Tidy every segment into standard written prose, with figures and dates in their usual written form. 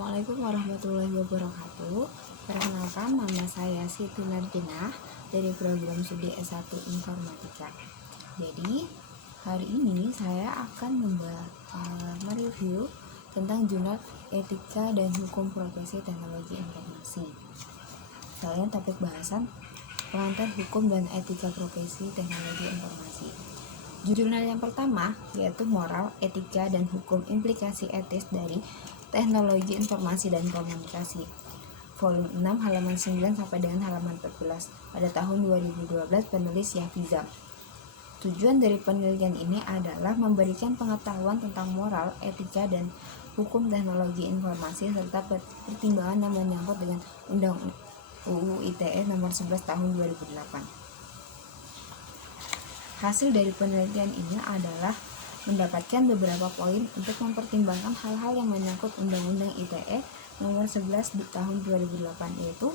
Assalamualaikum warahmatullahi wabarakatuh. Perkenalkan, nama saya Siti Nardinah dari program studi S1 Informatika. Jadi, hari ini saya akan mereview tentang jurnal Etika dan Hukum Profesi Teknologi Informasi. Kalian topik bahasan pengantar hukum dan etika profesi teknologi informasi. Jurnal yang pertama yaitu Moral, Etika, dan Hukum Implikasi Etis dari Teknologi Informasi dan Komunikasi, volume 6 halaman 9 sampai dengan halaman 14 pada tahun 2012, penulis Yahfiza. Tujuan dari penelitian ini adalah memberikan pengetahuan tentang moral, etika, dan hukum teknologi informasi serta pertimbangan yang menyangkut dengan Undang UU ITE nomor 11 tahun 2008. Hasil dari penelitian ini adalah mendapatkan beberapa poin untuk mempertimbangkan hal-hal yang menyangkut Undang-Undang ITE nomor 11 di tahun 2008, yaitu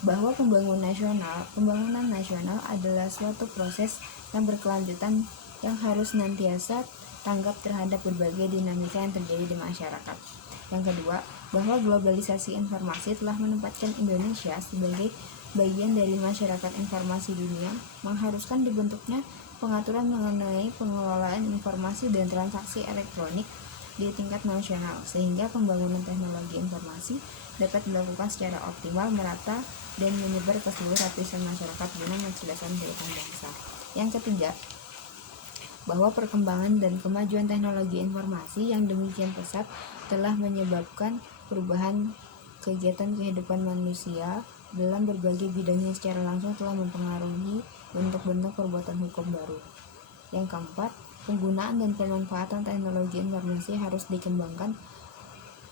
bahwa pembangunan nasional adalah suatu proses yang berkelanjutan yang harus senantiasa tanggap terhadap berbagai dinamika yang terjadi di masyarakat. Yang kedua, bahwa globalisasi informasi telah menempatkan Indonesia sebagai bagian dari masyarakat informasi dunia, mengharuskan dibentuknya pengaturan mengenai pengelolaan informasi dan transaksi elektronik di tingkat nasional, sehingga pembangunan teknologi informasi dapat dilakukan secara optimal, merata, dan menyebar ke seluruh lapisan masyarakat guna mencerdaskan kehidupan bangsa. Yang ketiga, bahwa perkembangan dan kemajuan teknologi informasi yang demikian pesat telah menyebabkan perubahan kegiatan kehidupan manusia dalam berbagai bidang yang secara langsung telah mempengaruhi bentuk-bentuk perbuatan hukum baru. Yang keempat, penggunaan dan pemanfaatan teknologi informasi harus dikembangkan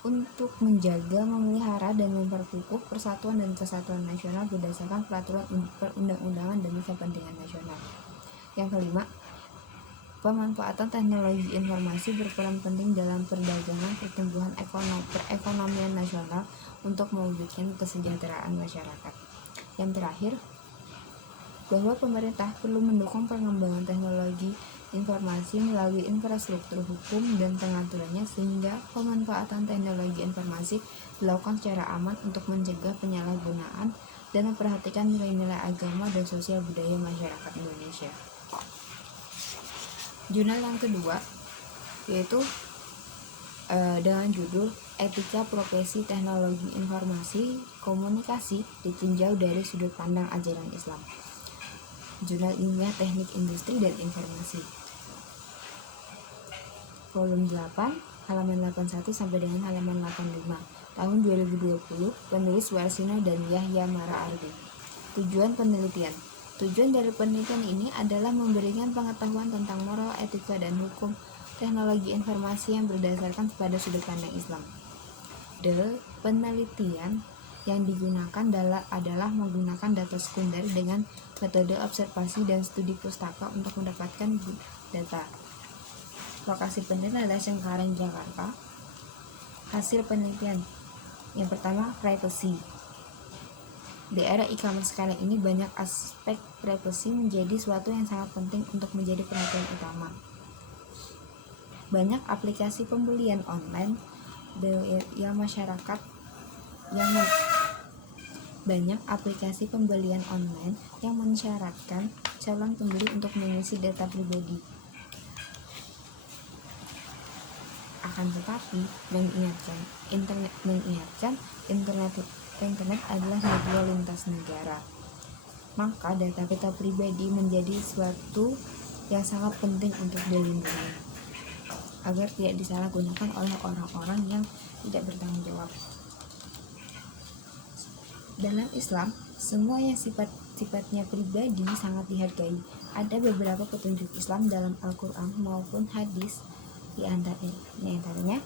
untuk menjaga, memelihara, dan memperkukuh persatuan dan kesatuan nasional berdasarkan peraturan perundang-undangan demi kepentingan nasional. Yang kelima, pemanfaatan teknologi informasi berperan penting dalam perdagangan pertumbuhan perekonomian nasional untuk mewujudkan kesejahteraan masyarakat. Yang terakhir, bahwa pemerintah perlu mendukung pengembangan teknologi informasi melalui infrastruktur hukum dan pengaturannya sehingga pemanfaatan teknologi informasi dilakukan secara aman untuk mencegah penyalahgunaan dan memperhatikan nilai-nilai agama dan sosial budaya masyarakat Indonesia. Jurnal yang kedua yaitu dengan judul Etika Profesi Teknologi Informasi Komunikasi ditinjau dari sudut pandang ajaran Islam. Jurnal Ilmiah Teknik Industri dan Informasi, volume 8 halaman 81 sampai dengan halaman 85 tahun 2020, penulis Warsino dan Yahya Mara Arbi. Tujuan penelitian. Tujuan dari penelitian ini adalah memberikan pengetahuan tentang moral, etika, dan hukum teknologi informasi yang berdasarkan pada sudut pandang Islam. Penelitian yang digunakan adalah menggunakan data sekunder dengan metode observasi dan studi pustaka untuk mendapatkan data. Lokasi penelitian adalah Cengkareng, Jakarta. Hasil penelitian yang pertama, privacy. Di era e-commerce sekarang ini, banyak aspek privacy menjadi suatu yang sangat penting untuk menjadi perhatian utama. Banyak aplikasi pembelian online yang mensyaratkan calon pembeli untuk mengisi data pribadi. Akan tetapi, internet adalah media lintas negara. Maka data pribadi menjadi suatu yang sangat penting untuk dilindungi agar tidak disalahgunakan oleh orang-orang yang tidak bertanggung jawab. Dalam Islam, semua yang sifatnya pribadi sangat dihargai. Ada beberapa petunjuk Islam dalam Al-Quran maupun hadis, di antaranya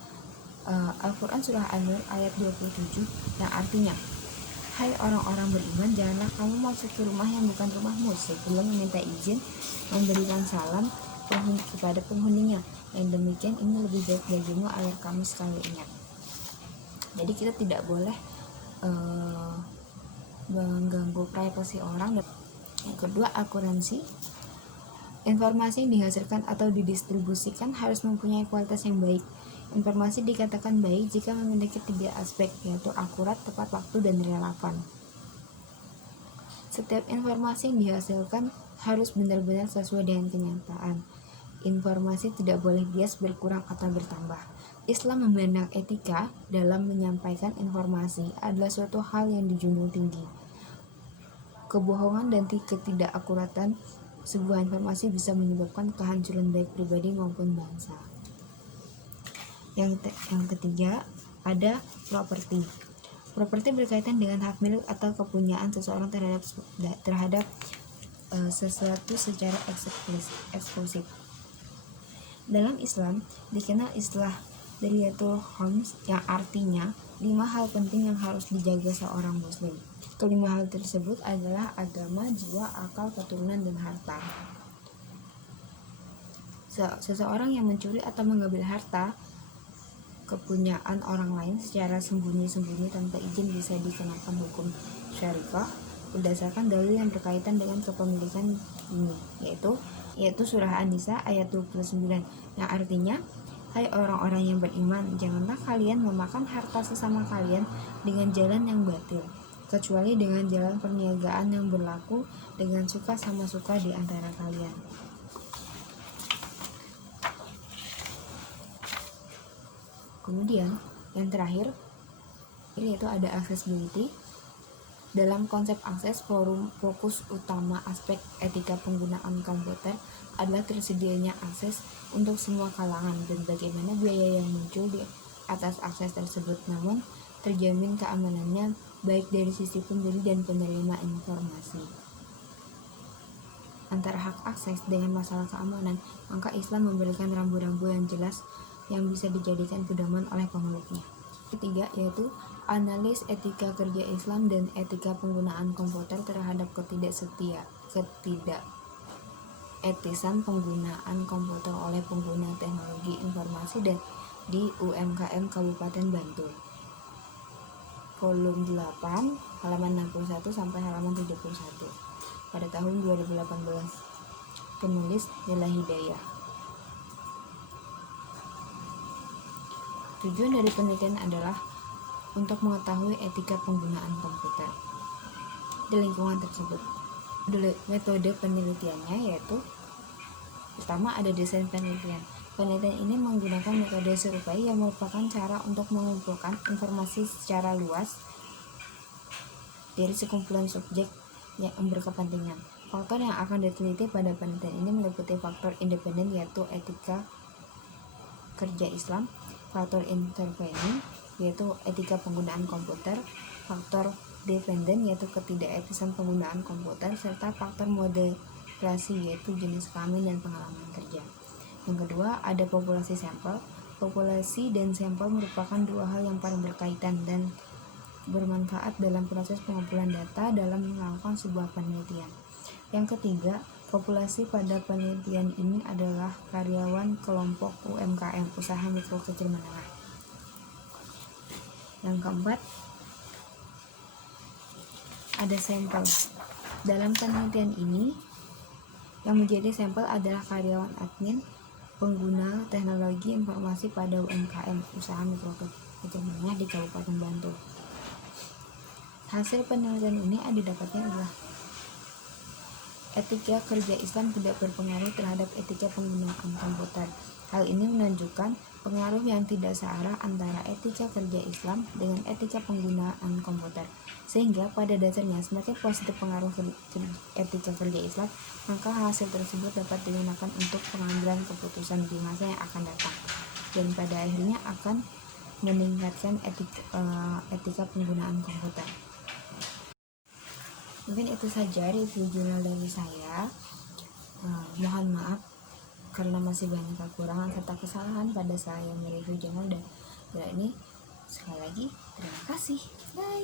Al-Quran surah An-Nur ayat 27 yang artinya, "Hai orang-orang beriman, janganlah kamu masuk ke rumah yang bukan rumahmu sebelum meminta izin, memberikan salam kepada penghuninya. Yang demikian ini lebih baik bagimu agar kamu selalu ingat." Jadi kita tidak boleh mengganggu privasi orang. Yang kedua, akuransi. Informasi yang dihasilkan atau didistribusikan harus mempunyai kualitas yang baik. Informasi dikatakan baik jika memiliki 3 aspek, yaitu akurat, tepat waktu, dan relevan. Setiap informasi yang dihasilkan harus benar-benar sesuai dengan kenyataan. Informasi tidak boleh bias, berkurang, atau bertambah. Islam memandang etika dalam menyampaikan informasi adalah suatu hal yang dijunjung tinggi. Kebohongan dan ketidakakuratan sebuah informasi bisa menyebabkan kehancuran baik pribadi maupun bangsa. Yang ketiga, ada properti. Properti berkaitan dengan hak milik atau kepunyaan seseorang terhadap sesuatu secara eksklusif. Dalam Islam dikenal istilah Dariyatul Khams yang artinya 5 hal penting yang harus dijaga seorang muslim. Kelima hal tersebut adalah agama, jiwa, akal, keturunan, dan harta. Seseorang yang mencuri atau mengambil harta kepunyaan orang lain secara sembunyi-sembunyi tanpa izin bisa dikenakan hukum syariah berdasarkan dalil yang berkaitan dengan kepemilikan ini, yaitu surah An-Nisa ayat 29 yang artinya, hai orang-orang yang beriman, janganlah kalian memakan harta sesama kalian dengan jalan yang batil, kecuali dengan jalan perniagaan yang berlaku dengan suka sama suka di antara kalian. Kemudian yang terakhir yaitu ada accessibility. Dalam konsep akses, fokus utama aspek etika penggunaan komputer adalah tersedianya akses untuk semua kalangan dan bagaimana biaya yang muncul di atas akses tersebut, namun terjamin keamanannya baik dari sisi pemberi dan penerima informasi. Antara hak akses dengan masalah keamanan, maka Islam memberikan rambu-rambu yang jelas yang bisa dijadikan pedoman oleh pemeluknya. Ketiga, yaitu analis etika kerja Islam dan etika penggunaan komputer terhadap ketidaketisan penggunaan komputer oleh pengguna teknologi informasi dan di UMKM Kabupaten Bantul. Volume 8, halaman 61 sampai halaman 71. Pada tahun 2018. Penulis Nila Hidayah. Tujuan dari penelitian adalah untuk mengetahui etika penggunaan komputer di lingkungan tersebut. Metode penelitiannya yaitu pertama ada desain penelitian. Penelitian ini menggunakan metode survei yang merupakan cara untuk mengumpulkan informasi secara luas dari sekumpulan subjek yang berkepentingan. Faktor yang akan diteliti pada penelitian ini meliputi faktor independen yaitu etika kerja Islam, faktor intervening yaitu etika penggunaan komputer, faktor dependen yaitu ketidaketisan penggunaan komputer, serta faktor moderasi yaitu jenis kelamin dan pengalaman kerja. Yang kedua ada populasi sampel. Populasi dan sampel merupakan dua hal yang paling berkaitan dan bermanfaat dalam proses pengumpulan data dalam melakukan sebuah penelitian. Yang ketiga, populasi pada penelitian ini adalah karyawan kelompok UMKM, usaha mikro kecil menengah. Yang keempat, ada sampel. Dalam penelitian ini, yang menjadi sampel adalah karyawan admin, pengguna teknologi informasi pada UMKM, usaha mikro kecil menengah di Kabupaten Bantul. Hasil penelitian ini didapatnya adalah etika kerja Islam tidak berpengaruh terhadap etika penggunaan komputer. Hal ini menunjukkan pengaruh yang tidak searah antara etika kerja Islam dengan etika penggunaan komputer. Sehingga pada dasarnya semakin positif pengaruh etika kerja Islam, maka hasil tersebut dapat digunakan untuk pengambilan keputusan di masa yang akan datang. Dan pada akhirnya akan meningkatkan etika penggunaan komputer. Mungkin itu saja review jurnal dari saya. Mohon maaf karena masih banyak kekurangan serta kesalahan pada saya mereview jurnal dan ini. Sekali lagi terima kasih. Bye.